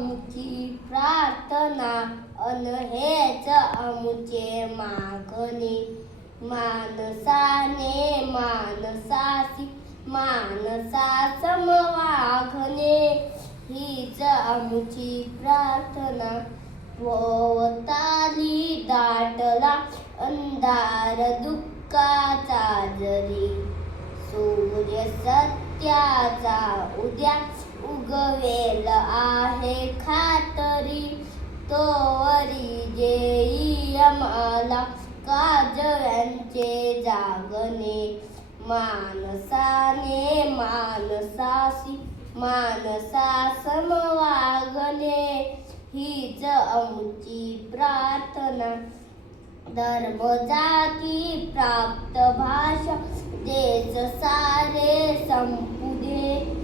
आमची प्रार्थना अन हेच आमचे मागणे. माणसाने माणसाशी माणसा सम वागणे हीच आमची प्रार्थना. भोवताली दाटला अंधार दुःखाचा जरी, सूर्य सत्याचा उद्या उगवेल आहे खातरी. तोवरी जेई आम्हाला काजव्यांचे जागणे. माणसाने माणसाशी माणसा सम वागणे हीच आमची प्रार्थना. धर्म जाती प्राप्त भाषा देश सारे संपू दे.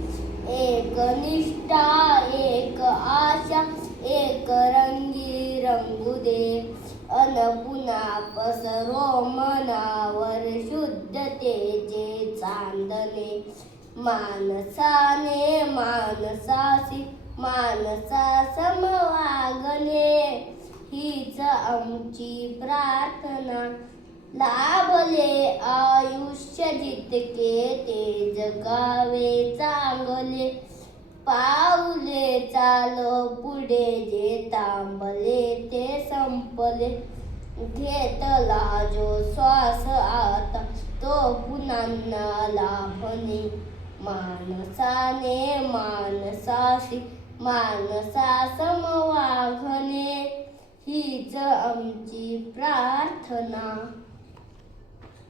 एक निष्ठा एक आशा एक रंगी रंगू दे. अन पुन्हा पसरो मनावर शुद्धतेचे चांदणे. माणसाने माणसाशी माणसा सम वागणे हीच आमची प्रार्थना. लाभले आयुष्य जितके ते जगावे चांगले. पाऊले चालो पुढे जे थांबले ते संपले. घेतला जो श्वास आता तो पुन्हा लाभणे. माणसाने माणसाशी माणसा सम वागणे हीच आमची प्रार्थना.